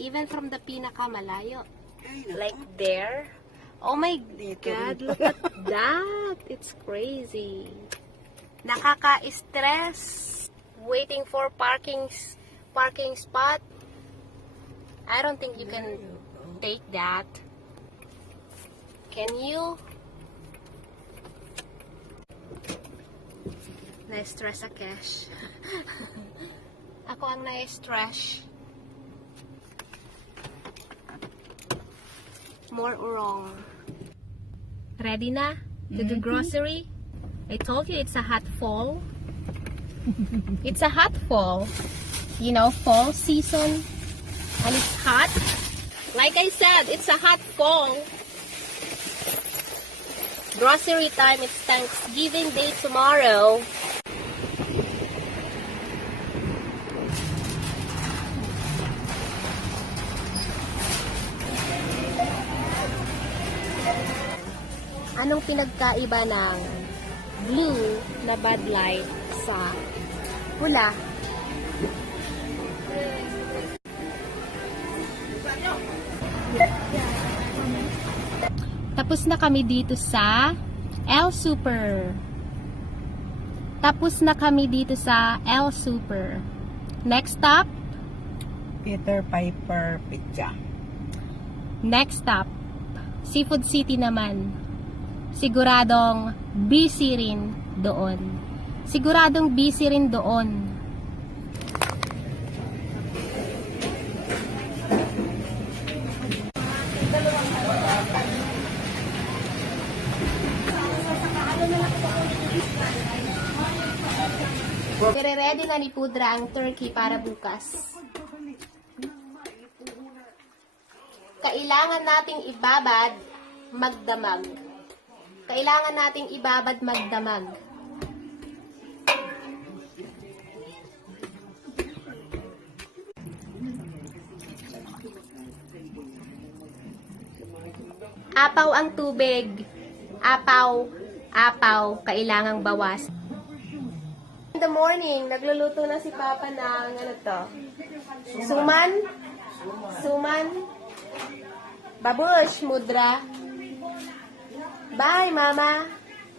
Even from the pinakamalayo. Like there. Oh my God, look at that. It's crazy. Nakaka-stress. Waiting for parking spot. I don't think you can take that. Can you? Na-stress sa cash. Ako ang na-stress. More wrong. Ready na to do grocery? I told you it's a hot fall. It's a hot fall. You know, fall season. And it's hot. Like I said, it's a hot fall. Grocery time. It's Thanksgiving Day tomorrow. Anong pinagkaiba ng blue na Bud Light sa pula? Tapos na kami dito sa El Super. Next stop? Peter Piper Pizza. Next stop, Seafood City naman. Siguradong busy rin doon. Ready na ni Pudra ang turkey para bukas. Kailangan nating ibabad magdamag. Apaw ang tubig. Apaw. Kailangang bawas. In the morning, nagluluto na si Papa ng ano to? Suman. Babush, Mudra. Bye, Mama.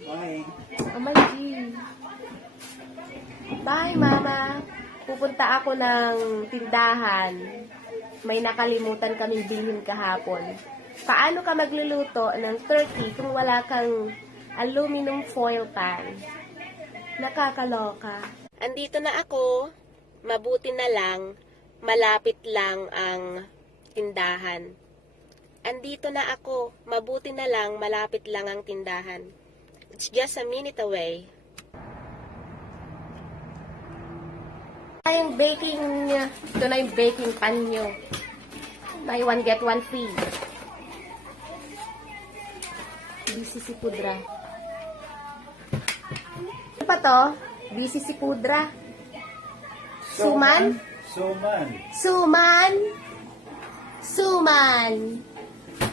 Bye. Oh my G. Bye, Mama. Pupunta ako ng tindahan. May nakalimutan kaming bilhin kahapon. Paano ka magluluto ng turkey kung wala kang aluminum foil pan? Nakakaloka. Andito na ako. Mabuti na lang. Malapit lang ang tindahan. Malapit lang ang tindahan. It's just a minute away. Ito na yung baking pan nyo. Buy one, get one free. Busy si Pudra. Ano pa to? Busy si Pudra. Suman.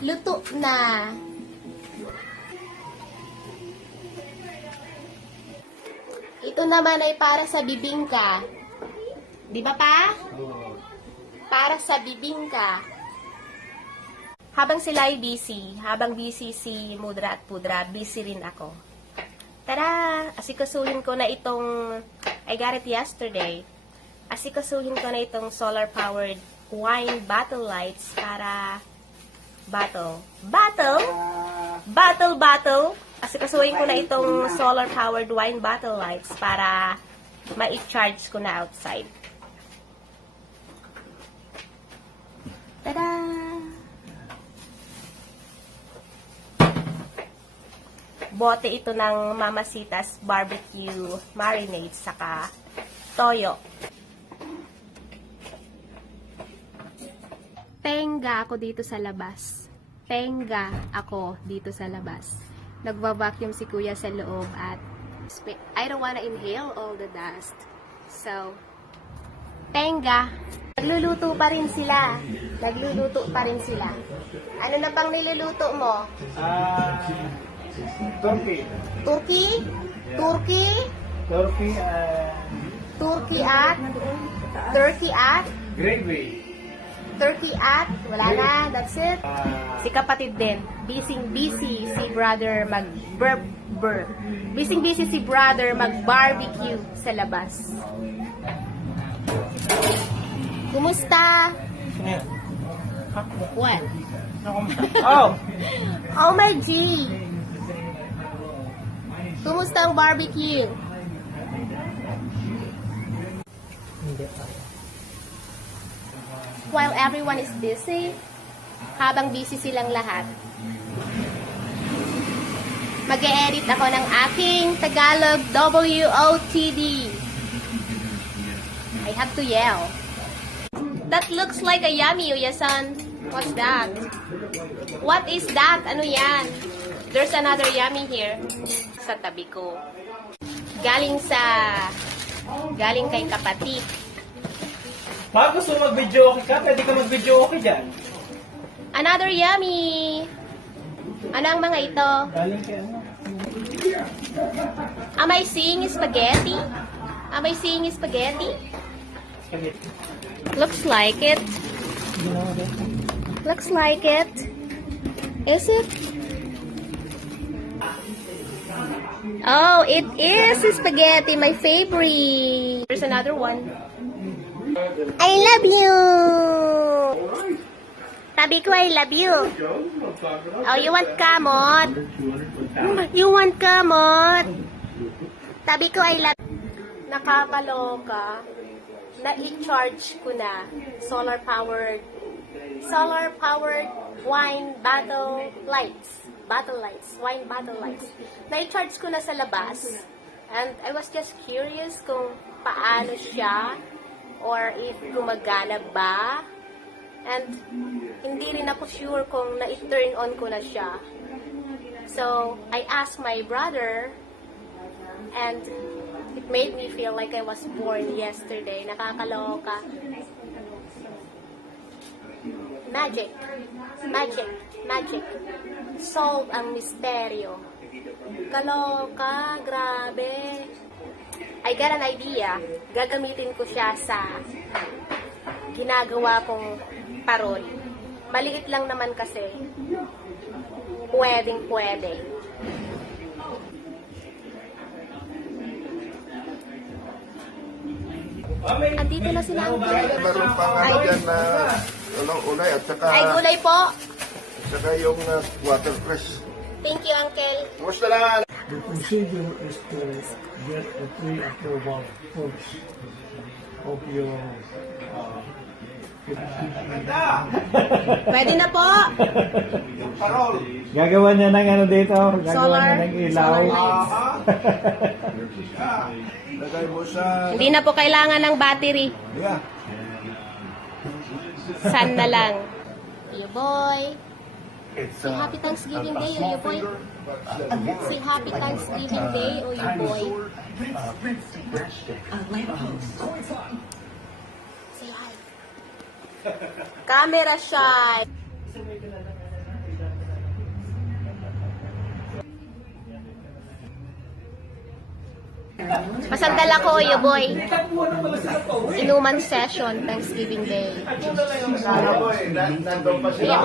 Luto na. Ito naman ay para sa bibingka. Di ba pa? Para sa bibingka. Habang sila ay busy si Mudra at Pudra, busy rin ako. Tara! Asikasuhin ko na itong, I got it yesterday. Asikasuhin ko na itong solar-powered wine bottle lights para Battle. Asikasuhin ko na itong solar-powered wine bottle lights para ma-charge ko na outside. Tada! Bote ito ng Mamacita's barbecue marinade saka toyo. Tenga ako dito sa labas. Nagva-vacuum si Kuya sa loob at I don't wanna inhale all the dust. So, tenga. Nagluluto pa rin sila. Ano na bang niluluto mo? Turkey. Turkey at Gravy. Turkey at, wala na, that's it. Si kapatid din, busy si brother busy si brother mag-barbecue sa labas. Kumusta? What? Oh! Oh my G! Kumusta ang barbecue? While everyone is busy, habang busy silang lahat, mag-e-edit ako ng aking Tagalog WOTD. I have to yell. That looks like a yummy, Uyasan. What's that? What is that? Ano yan? There's another yummy here. Sa tabi ko. Galing kay kapatid. Ma, gusto mo mag-video okay ka? Pwede ka mag-video okay dyan. Another yummy. Ano ang mga ito? Galing kay ano? Am I seeing spaghetti? Am I seeing spaghetti? Spaghetti. Looks like it. Looks like it. Is it? Oh, it is spaghetti, my favorite. There's another one. I love you. Sabi ko, I love you. Oh, you want kamot? You want kamot? Sabi ko, I love you. Nakakaloka. Na-i-charge ko na. Solar-powered wine bottle lights. Wine bottle lights. Na-i-charge ko na sa labas. And I was just curious kung paano siya or if gumagana ba. And hindi rin ako sure kung na-turn on ko na siya. So, I asked my brother and it made me feel like I was born yesterday. Nakakaloka. Magic. Solve ang misteryo. Kaloka, grabe. I got an idea. Gagamitin ko siya sa ginagawa kong parol. Maliit lang naman kasi. Pwede. Andito na sila ang Meron pang ano dyan na ulay at saka, Ay, gulay po. saka yung watercress. Thank you, Uncle. Kumusta lang? The procedure is to get a pre-approval first of your Pwede na po. Gagawa niya ng ano dito? Gagawa Solar. niya ng ilaw. Solar lights. Lagay mo sa... Hindi na po kailangan ng battery. Yeah. San na lang. You boy. It's, Say Happy Thanksgiving Day, oh you boy. Say Happy Thanksgiving Day, oh you boy. Say hi. Camera shy. Pasandal ako, oh you boy. Inuman session, Thanksgiving Day. nandun pa sila.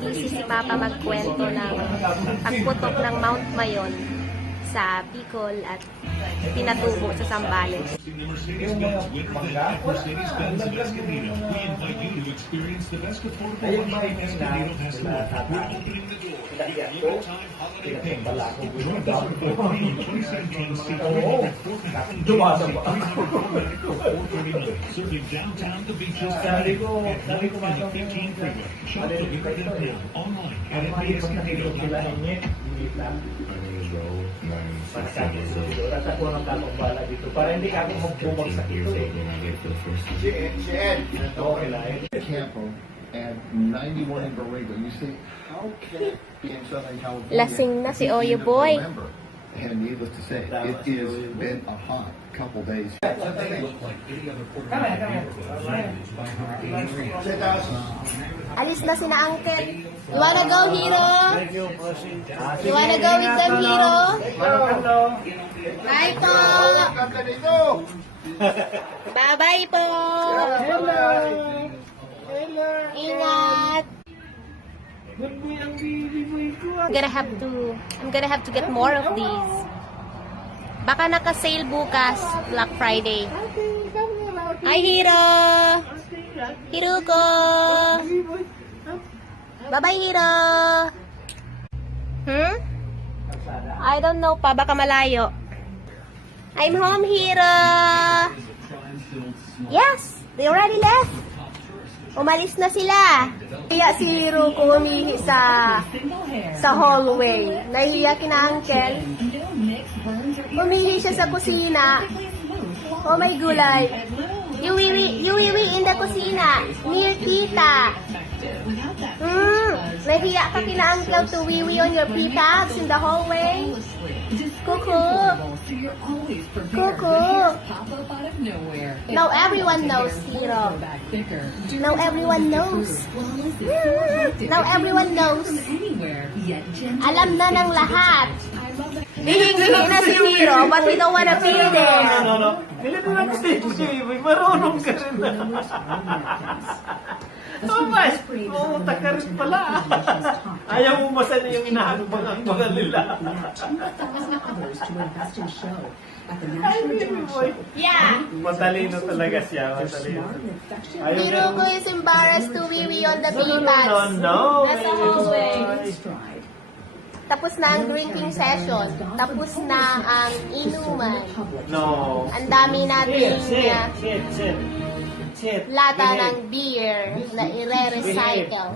Busy si Papa magkwento ng pagputok ng Mount Mayon sa Bicol at pinatubo sa Zambales. Yung mga mangga, ayun ba yung sila iyak ko? Pala ako. Oo. Dumasa ba ako? Sabi ko matang ang mali pag nakilog sila init. At ako ang kakabala dito para hindi ka ako magbumagsak ito eh. Si Ed. Okay lang eh. Campo and 91 in Borrego. You see, how can it be in Southern California? Lasing na si Oyo Boy. November? And needless to say, it has been a hot couple days. Alis na sina Uncle. You wanna go, Hero? You wanna go with them, Hero? Hi po! Kanta dito. Bye-bye po. Ingat. Good boy ang baby boy ko. I'm gonna have to get more of these. Baka naka-sale bukas, Black Friday. Hi, Hiro! Hiro ko! Bye-bye, Hiro! I don't know pa, baka malayo. I'm home, Hiro! Yes! They already left! Umalis na sila. Kaya si Hiro ko umihi sa hallway. Nahiya kina Uncle. Umihi siya sa kusina. Oh my gulay. Yuwiwi in the kusina. Near Tita. Nahiya ka kina Uncle to wiwi on your pee-pads in the hallway. Cuckoo. Cuckoo. Now everyone knows, Hiro. Now everyone knows. Now everyone knows. Alam na ng lahat. Hihingi na si Hiro, but we don't wanna feed him. No. Pili mo lang si Boy. Marunong ka rin na. Oh my! Pumunta ka rin pala. Ayaw mo masa na yung inaakbang-akbangan nila. Ay, baby boy. Yeah. Matalino talaga siya. Matalino. Ayaw Hiro ko is embarrassed to wiwi on the pee-pads. No. Nasa hallway. Tapos na ang drinking session. Tapos na ang inuman. No. Ang dami natin Sit. lata ng beer na ire-recycle.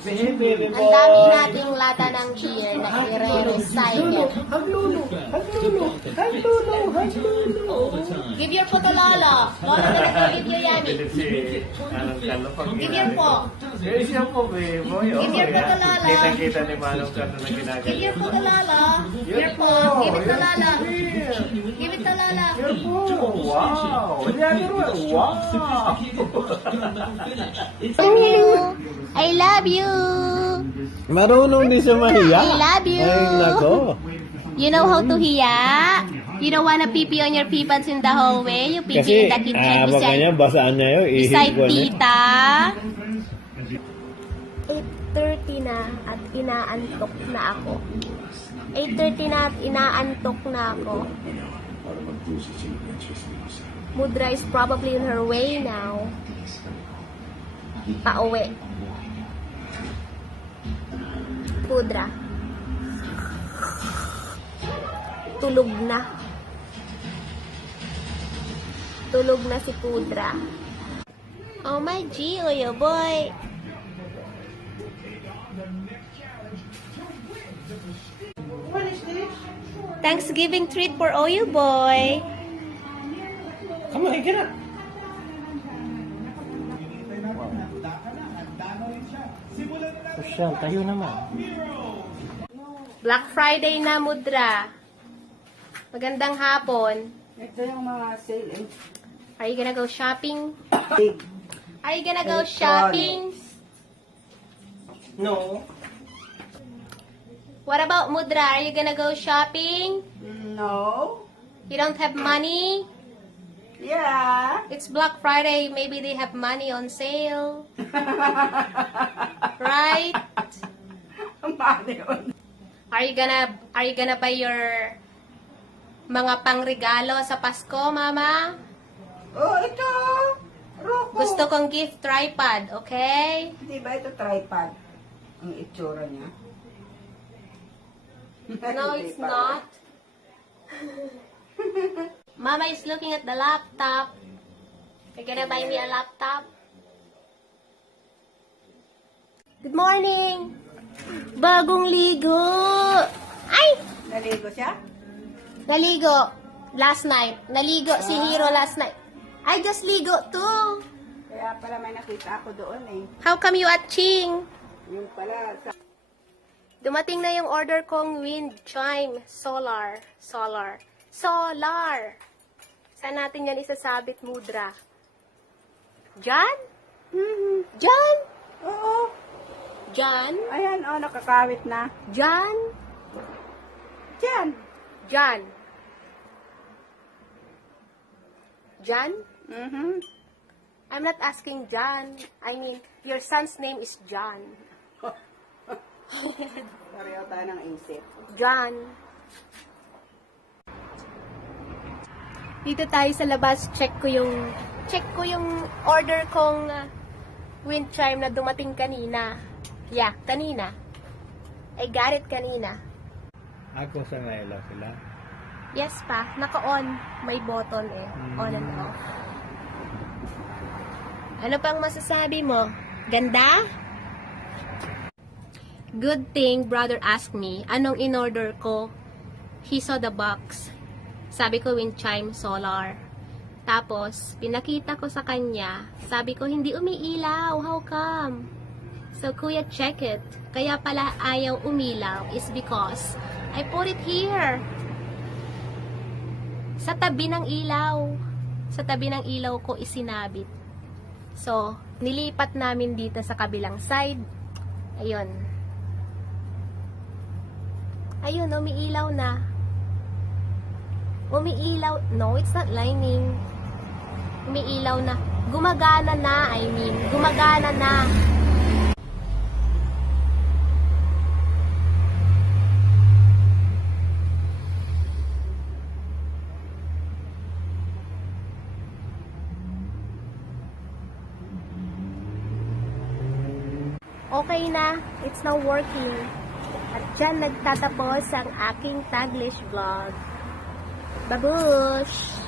Baby boy. Ang dami nating lata ng beer na ire-recycle. Haglulo. Give your po to Lolo. Lolo gonna give you yummy. Give your po. Yes, yan po, baby boy. Give your po to Lolo. Kita-kita ni Manong Kano na ginagawa. Give your po to Lolo. Your po. Give it to Lolo. Give it to Lolo. Your po. Wow. Wow. I love you. Marunong din siya mahiya. I love you. Ay, nako. You know how to hiya? You don't wanna pee-pee on your pee-pads in the hallway? You pee-pee in the kitchen baka niya, basaan niya yun. beside Ihip ko niya. tita. 8:30 na at inaantok na ako. 8:30 na at inaantok na ako. Mudra is probably on her way now. Pauwi. Pudra. Tulog na. Tulog na si Pudra. Oh my G, Oyo boy. Thanksgiving treat for Oyo boy. Come on, get up. Sosyal, tayo naman. Black Friday na, Mudra. Magandang hapon. Ito yung mga sale and Are you gonna go shopping? big. Are you gonna go shopping? No. What about Mudra? Are you gonna go shopping? No. You don't have money? Yeah. It's Black Friday. Maybe they have money on sale. Right? Money on. Are you gonna buy your mga pangregalo sa Pasko, Mama? Oh, ito. Roko. Gusto kong gift tripod, okay? Di ba ito tripod? Ang itsura niya. No, Hindi it's pa. not. Mama is looking at the laptop. You're gonna buy me a laptop? Good morning! Bagong ligo! Ay! Naligo siya? Naligo. Last night. Naligo si Hiro last night. I just ligo too. Kaya pala may nakita ako doon eh. How come you at Ching? Yung pala, sa Dumating na yung order kong wind chime solar. Saan natin yan isasabit, Mudra? Jan? Jan? Oo. Jan? Ayan, oh, nakakawit na. Jan? Diyan. Jan. John? Mhm. I'm not asking John. I mean, your son's name is John. Pareho tayo ng isip. John. Dito tayo sa labas, check ko yung order kong wind chime na dumating kanina. Yeah, kanina. I got it kanina. Ako sa nailaw sila. Yes pa, naka-on. May button eh. On and off. Ano pang masasabi mo? Ganda? Good thing, brother asked me, anong in-order ko? He saw the box. Sabi ko, wind chime solar. Tapos, pinakita ko sa kanya. Sabi ko, hindi umiilaw. How come? So, kuya, check it. Kaya pala ayaw umilaw is because I put it here. Sa tabi ng ilaw. Sa tabi ng ilaw ko isinabit. So, nilipat namin dito sa kabilang side. Ayun. Ayun, umiilaw na. Umiilaw. No, it's not lining. Umiilaw na. Gumagana na, gumagana na. Okay na, it's now working. At dyan nagtatapos ang aking Taglish vlog. Babush!